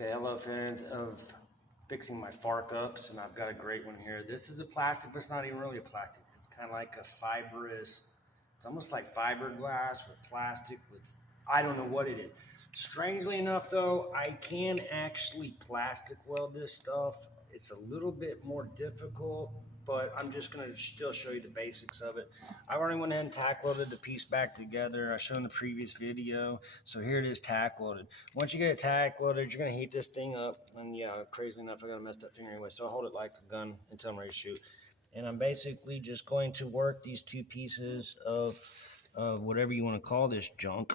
Okay, hello fans of fixing my Fark ups, and I've got a great one here. This is a plastic, but it's not even really a plastic. It's kind of like a fibrous, it's almost like fiberglass with plastic with, I don't know what it is. Strangely enough though, I can actually plastic weld this stuff. It's a little bit more difficult, but I'm just gonna still show you the basics of it. I already went ahead and tack welded the piece back together. I showed in the previous video. So here it is tack welded. Once you get it tack welded, you're gonna heat this thing up. And yeah, crazy enough, I got a messed up finger anyway. So I'll hold it like a gun until I'm ready to shoot. And I'm basically just going to work these two pieces of whatever you wanna call this junk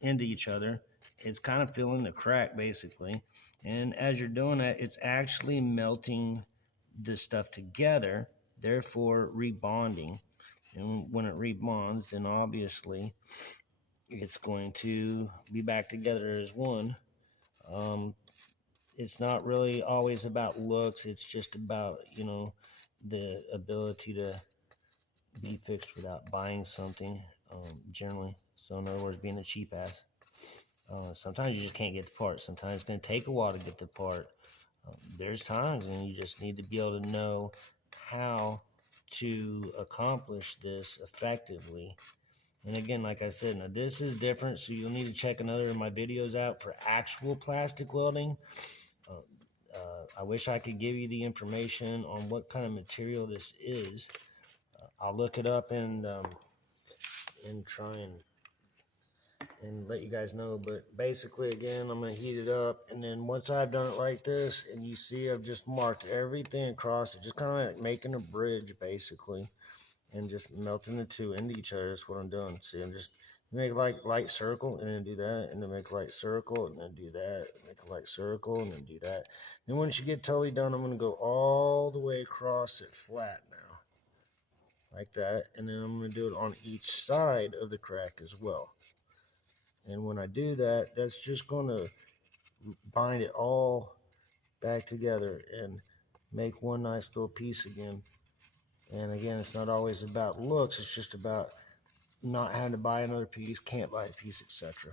into each other. It's kind of filling the crack basically. And as you're doing that, it's actually melting this stuff together, therefore rebonding. And when it rebonds, then obviously it's going to be back together as one. It's not really always about looks. It's just about, the ability to be fixed without buying something, generally. So in other words, being a cheap ass. Sometimes you just can't get the part. Sometimes it's going to take a while to get the part. There's times when you just need to be able to know how to accomplish this effectively. And again, like I said, now this is different, so you'll need to check another of my videos out for actual plastic welding. I wish I could give you the information on what kind of material this is. I'll look it up and try and let you guys know. But basically, again, I'm going to heat it up, and then once I've done it like this, and you see I've just marked everything across it, just kind of like making a bridge basically, and just melting the two into each other. That's what I'm doing. See, I'm just make like light circle and then do that, and then make a light circle and then do that, make a light circle and then do that. Then once you get totally done, I'm going to go all the way across it flat now, like that, and then I'm going to do it on each side of the crack as well. And when I do that, that's just going to bind it all back together and make one nice little piece again. And again, it's not always about looks. It's just about not having to buy another piece, can't buy a piece, etc.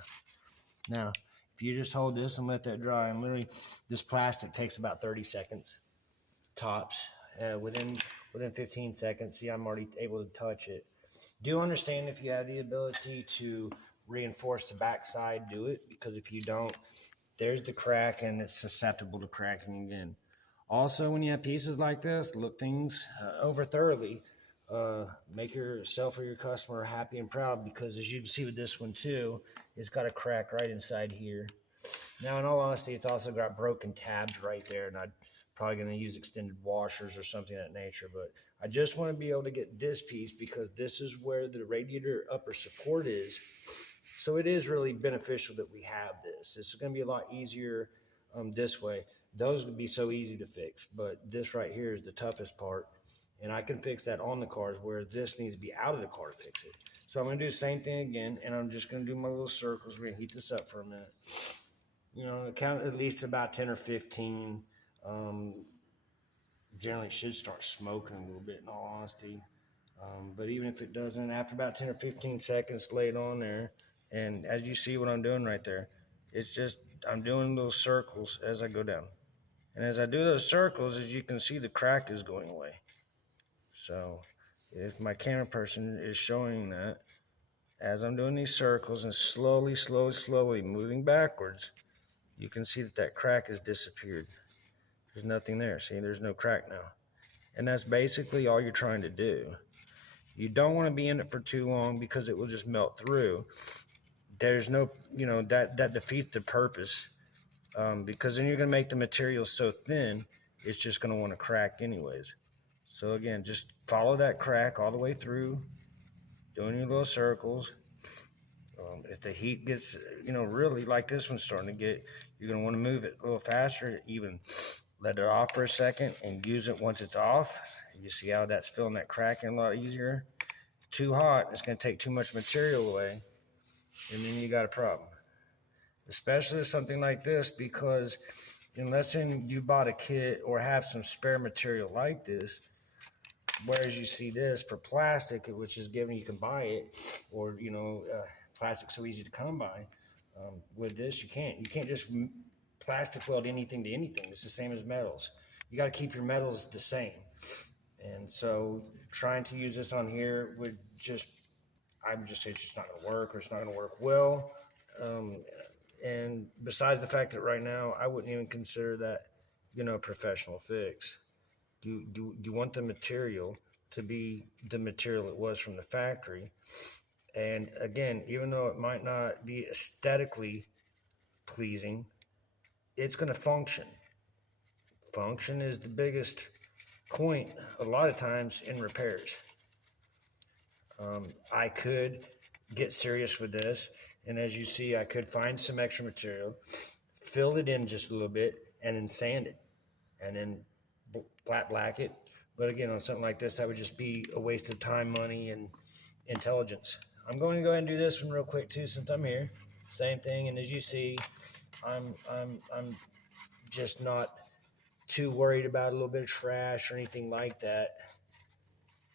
Now, if you just hold this and let that dry, and literally this plastic takes about 30 seconds tops. Within 15 seconds, see, I'm already able to touch it. Do understand if you have the ability to reinforce the backside, do it, because if you don't, there's the crack and it's susceptible to cracking again. Also, when you have pieces like this, look things over thoroughly. Make yourself or your customer happy and proud, because as you can see with this one too, it's got a crack right inside here. Now, in all honesty, it's also got broken tabs right there, and I'm probably going to use extended washers or something of that nature, but I just want to be able to get this piece because this is where the radiator upper support is. So it is really beneficial that we have this. This is going to be a lot easier this way. Those would be so easy to fix, but this right here is the toughest part, and I can fix that on the cars where this needs to be out of the car to fix it. So I'm going to do the same thing again, and I'm just going to do my little circles. We're going to heat this up for a minute. Count at least about 10 or 15. Generally, it should start smoking a little bit, in all honesty. But even if it doesn't, after about 10 or 15 seconds, lay it on there. And as you see what I'm doing right there, it's just, I'm doing little circles as I go down. And as I do those circles, as you can see, the crack is going away. So if my camera person is showing that, as I'm doing these circles and slowly moving backwards, you can see that crack has disappeared. There's nothing there. See, there's no crack now. And that's basically all you're trying to do. You don't want to be in it for too long because it will just melt through. There's no, that defeats the purpose, because then you're going to make the material so thin, it's just going to want to crack anyways. So again, just follow that crack all the way through, doing your little circles. If the heat gets, really like this one's starting to get, you're going to want to move it a little faster, even let it off for a second and use it once it's off. You see how that's filling that crack in a lot easier. Too hot, it's going to take too much material away, and then you got a problem. Especially with something like this, because unless you bought a kit or have some spare material like this, whereas you see this for plastic, which is given, you can buy it, or plastic's so easy to come by. With this, you can't just plastic weld anything to anything. It's the same as metals. You got to keep your metals the same. And so trying to use this on here would just, I would just say it's just not going to work, or it's not going to work well. And besides the fact that right now, I wouldn't even consider that, you know, a professional fix. Do you want the material to be the material it was from the factory? And again, even though it might not be aesthetically pleasing, it's going to function. Function is the biggest point a lot of times in repairs. I could get serious with this, and as you see, I could find some extra material, fill it in just a little bit, and then sand it, and then flat black it. But again, on something like this, that would just be a waste of time, money, and intelligence. I'm going to go ahead and do this one real quick too, since I'm here. Same thing, and as you see, I'm just not too worried about a little bit of trash or anything like that.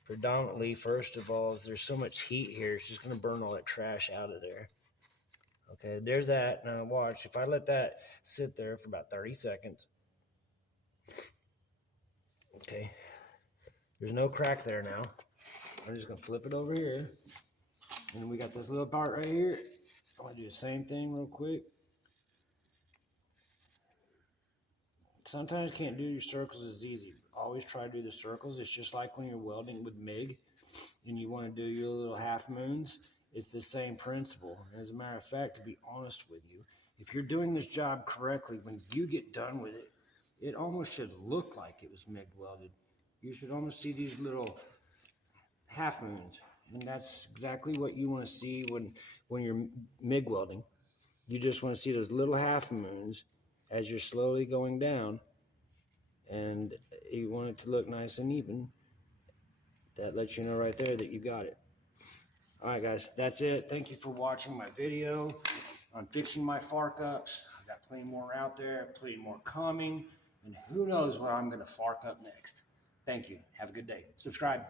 Predominantly, first of all, there's so much heat here, it's just going to burn all that trash out of there. Okay, there's that. Now watch, if I let that sit there for about 30 seconds, okay, there's no crack there now. I'm just going to flip it over here. And we got this little part right here. I want to do the same thing real quick. Sometimes you can't do your circles as easy. Always try to do the circles. It's just like when you're welding with MIG and you want to do your little half moons. It's the same principle. As a matter of fact, to be honest with you, if you're doing this job correctly, when you get done with it, it almost should look like it was MIG welded. You should almost see these little half moons. And that's exactly what you want to see when you're MIG welding. You just want to see those little half moons as you're slowly going down, and you want it to look nice and even. That lets you know right there that you got it. All right, guys, that's it. Thank you for watching my video on fixing my fark ups. I got plenty more out there, plenty more coming, and who knows what I'm going to fark up next. Thank you. Have a good day. Subscribe.